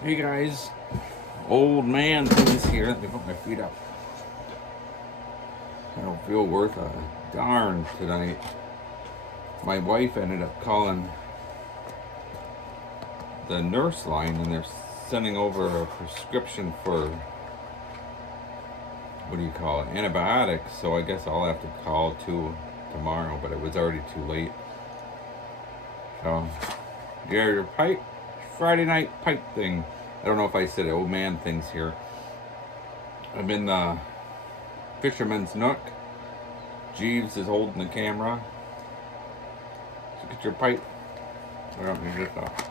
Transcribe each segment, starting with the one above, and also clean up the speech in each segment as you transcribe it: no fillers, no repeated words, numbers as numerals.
Hey guys, old man things here. Let me put my feet up. I don't feel worth a darn tonight. My wife ended up calling the nurse line and they're sending over a prescription for, what do you call it, antibiotics. So I guess I'll have to call tomorrow, but it was already too late. So, your pipe, Friday night pipe thing. I don't know if I said it, old man things here. I'm in the Fisherman's Nook. Jeeves is holding the camera. So get your pipe. I don't need this off.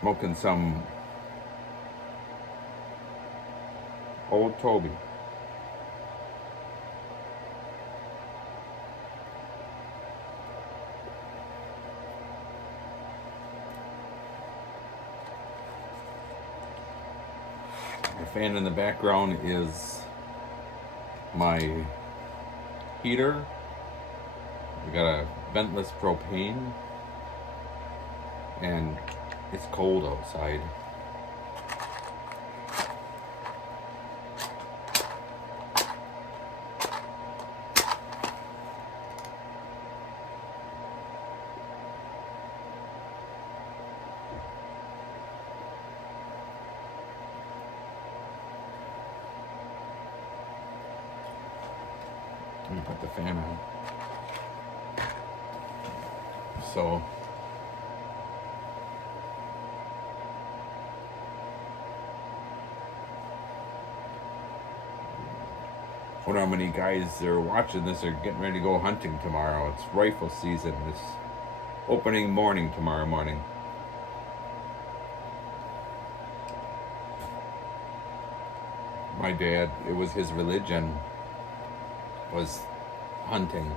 Smoking some Old Toby. The fan in the background is my heater. We got a ventless propane, and it's cold outside. Let me put the fan on. So, I wonder how many guys that are watching this are getting ready to go hunting tomorrow. It's rifle season. It's opening morning tomorrow morning. My dad, it was his religion, was hunting.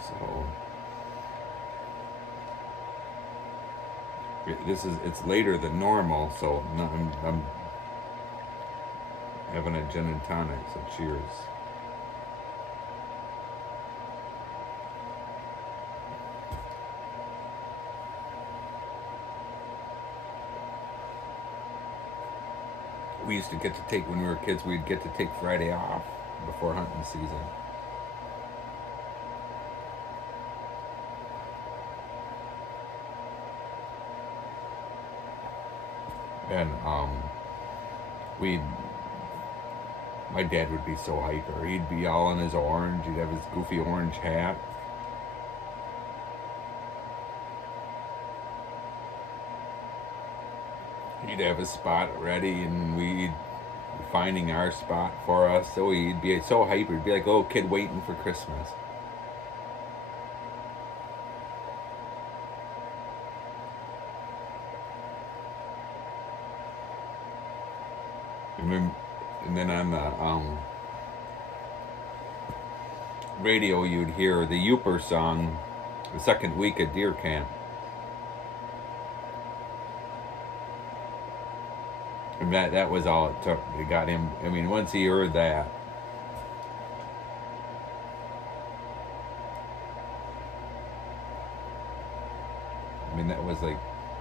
So it's later than normal, so I'm having a gin and tonic, so cheers. We used to get to take, when we were kids, we'd get to take Friday off before hunting season. And my dad would be so hyper. He'd be all in his orange. He'd have his goofy orange hat. He'd have his spot ready, and we'd be finding our spot for us. So he'd be so hyper. He'd be like a little kid waiting for Christmas. And then on the radio, you'd hear the Youper song, the second week at deer camp. And that was all it took. It got him. I mean, once he heard that, I mean, that was like,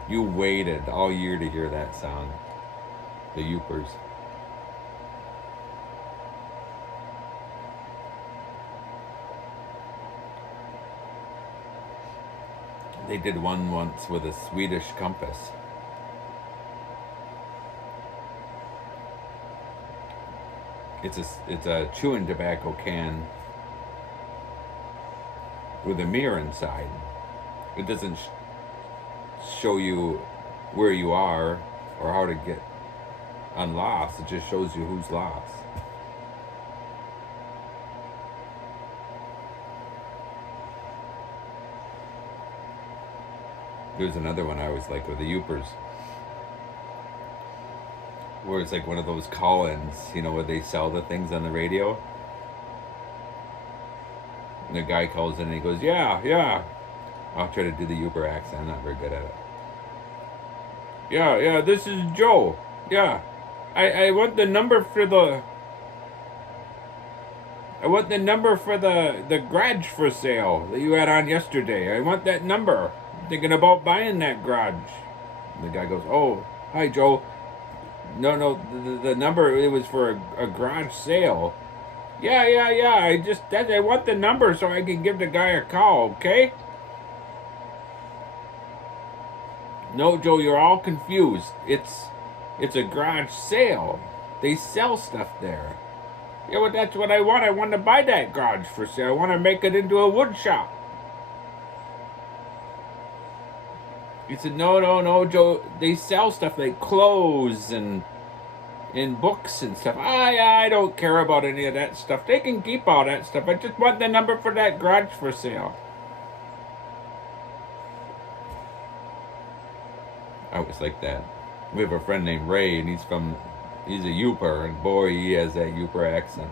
you waited all year to hear that song, the Youpers. They did one once with a Swedish compass. It's a chewing tobacco can with a mirror inside. It doesn't show you where you are or how to get unlost. It just shows you who's lost. There's another one I always like with the Youpers, where it's like one of those call-ins, where they sell the things on the radio. And the guy calls in and he goes, yeah, I'll try to do the Uber accent. I'm not very good at it. Yeah, this is Joe. Yeah. I want the number for the the garage for sale that you had on yesterday. I want that number. I'm thinking about buying that garage. And the guy goes, "Oh, hi Joe. No, the number, it was for a garage sale. Yeah. I want the number so I can give the guy a call, okay?" No, Joe, you're all confused. It's a garage sale. They sell stuff there. Yeah, well, that's what I want. I want to buy that garage for sale. I want to make it into a wood shop. He said, no, Joe. They sell stuff like clothes and books and stuff. I don't care about any of that stuff. They can keep all that stuff. I just want the number for that garage for sale. I was like that. We have a friend named Ray, and he's a Youper, and boy, he has that Youper accent.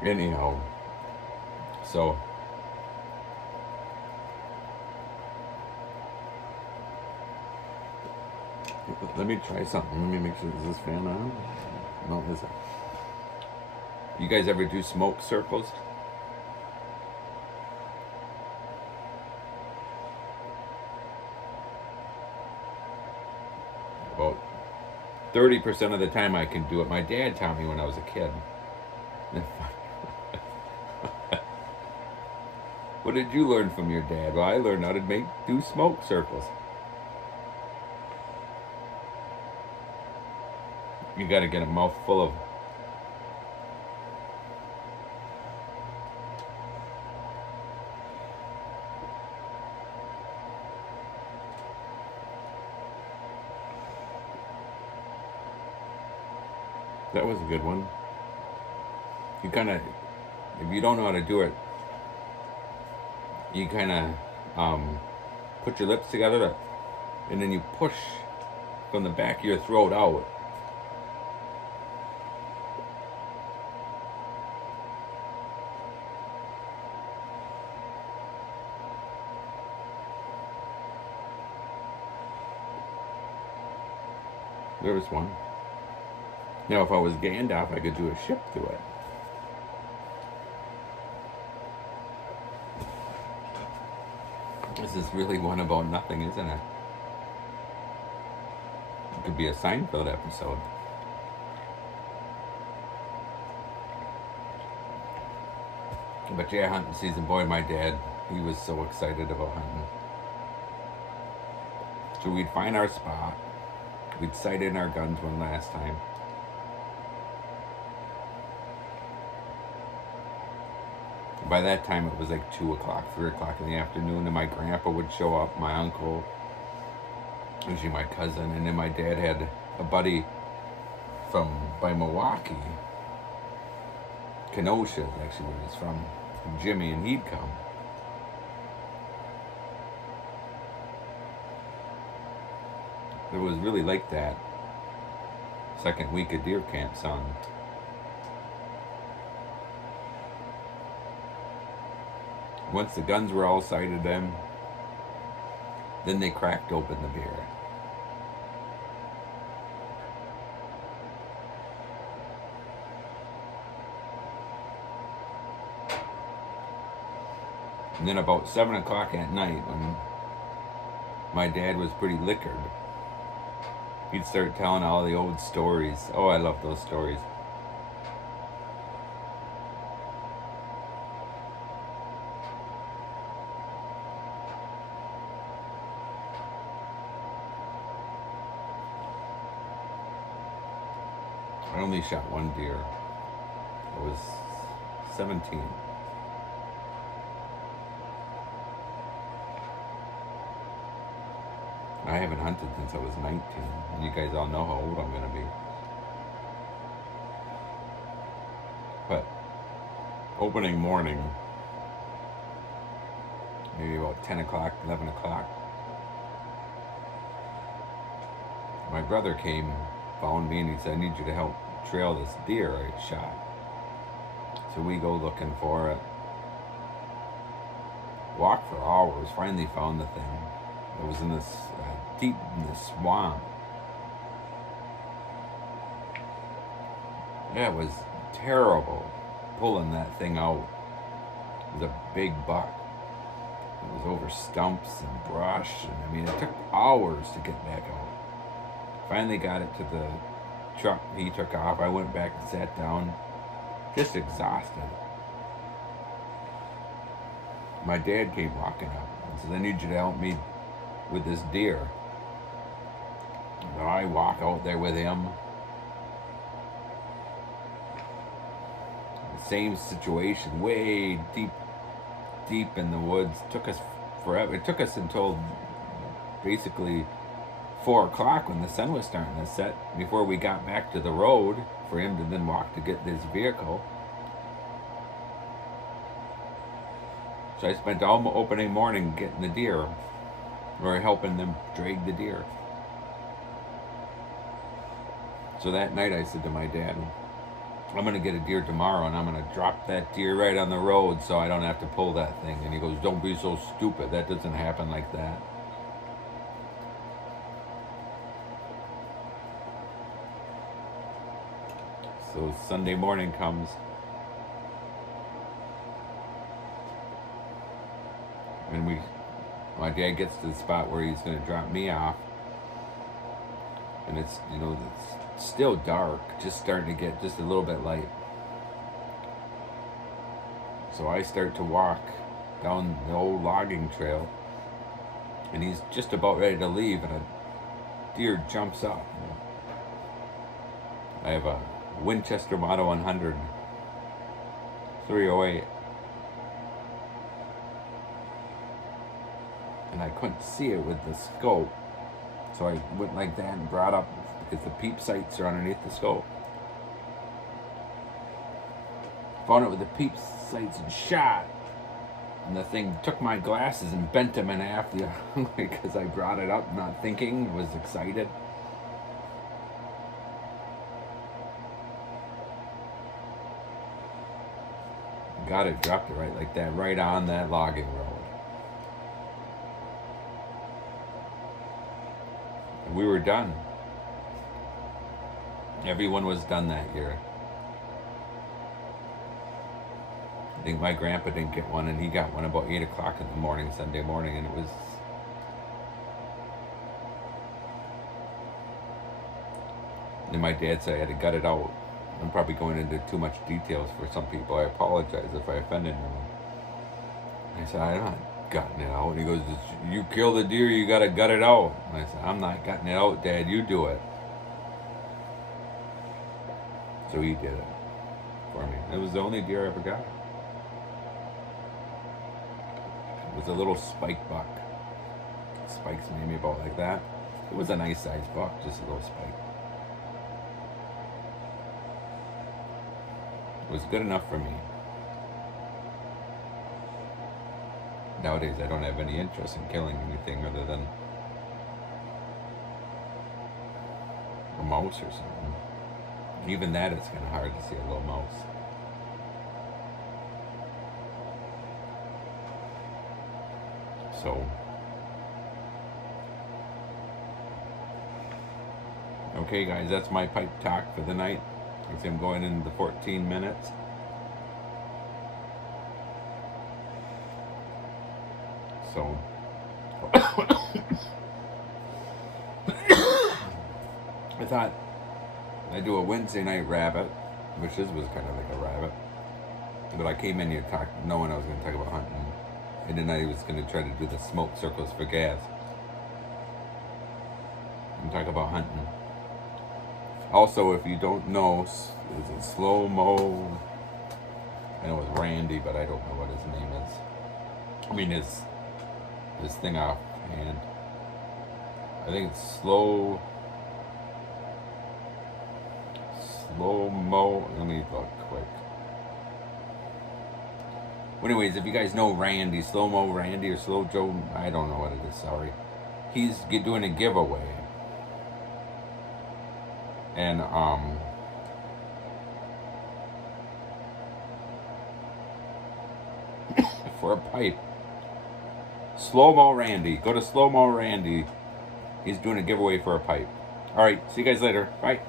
Anyhow, so let me try something. Let me make sure, is this fan on? No, is it? You guys ever do smoke circles? About 30% of the time I can do it. My dad taught me when I was a kid. What did you learn from your dad? Well, I learned how to do smoke circles. You got to get a mouthful of. That was a good one. You kind of, if you don't know how to do it, you kind of put your lips together, and then you push from the back of your throat out. There was one. Now, if I was Gandalf, I could do a ship through it. This is really one about nothing, isn't it? It could be a Seinfeld episode. But yeah, hunting season. Boy, my dad, he was so excited about hunting. So we'd find our spot. We'd sight in our guns one last time. By that time, it was like 2 o'clock, 3 o'clock in the afternoon, and my grandpa would show up, my uncle, usually my cousin, and then my dad had a buddy by Milwaukee, Kenosha, actually, where he's from Jimmy, and he'd come. It was really like that second week of deer camp, son. Once the guns were all sighted in, then they cracked open the beer. And then about 7 o'clock at night, when my dad was pretty liquored, he'd start telling all the old stories. Oh, I love those stories. I only shot one deer. I was 17. I haven't hunted since I was 19, and you guys all know how old I'm gonna be. But opening morning, maybe about 10 o'clock, 11 o'clock, my brother came, found me, and he said, "I need you to help trail this deer I shot." So we go looking for it. Walked for hours. Finally found the thing. It was in this deep in the swamp. Yeah, it was terrible pulling that thing out. It was a big buck. It was over stumps and brush, and I mean, it took hours to get back out. Finally got it to the truck. He took off. I went back and sat down, just exhausted. My dad came walking up and said, "I need you to help me with this deer." So I walk out there with him. Same situation, way deep in the woods. Took us forever. It took us until basically 4 o'clock when the sun was starting to set before we got back to the road for him to then walk to get this vehicle. So I spent all opening morning getting the deer, or helping them drag the deer. So that night I said to my dad, "I'm going to get a deer tomorrow, and I'm going to drop that deer right on the road so I don't have to pull that thing." And he goes, "Don't be so stupid. That doesn't happen like that." So Sunday morning comes, and my dad gets to the spot where he's going to drop me off, and it's, it's still dark, just starting to get just a little bit light. So I start to walk down the old logging trail, and he's just about ready to leave, and a deer jumps up. I have a Winchester Model 100 308, and I couldn't see it with the scope, so I went like that and brought up, because the peep sights are underneath the scope. Found it with the peep sights and shot, and the thing took my glasses and bent them in half because I brought it up not thinking, was excited. Got it, dropped it right like that, right on that logging road. And we were done. Everyone was done that year. I think my grandpa didn't get one, and he got one about 8 o'clock in the morning, Sunday morning, and it was... And my dad said I had to gut it out. I'm probably going into too much details for some people. I apologize if I offended anyone. I said, "I'm not gutting it out." And he goes, "You kill the deer, you gotta gut it out." And I said, "I'm not gutting it out, Dad, you do it." So he did it for me. It was the only deer I ever got. It was a little spike buck. Spikes maybe about like that. It was a nice sized buck, just a little spike. It was good enough for me. Nowadays, I don't have any interest in killing anything other than a mouse or something. Even that, it's kind of hard to see a little mouse. So, okay, guys, that's my pipe talk for the night. I see I'm going into 14 minutes. So, I thought I'd do a Wednesday night rabbit, which this was kind of like a rabbit. But I came in here knowing I was going to talk about hunting. And then I was going to try to do the smoke circles for gas. And talk about hunting. Also, if you don't know, is it Slow Mo? I know it's Randy, but I don't know what his name is. I mean, his thing offhand. I think it's Slow Mo. Let me look quick. Well, anyways, if you guys know Randy, Slow Mo Randy or Slow Joe, I don't know what it is, sorry. He's doing a giveaway. And for a pipe. Slow-mo Randy. Go to Slow-mo Randy. He's doing a giveaway for a pipe. All right. See you guys later. Bye.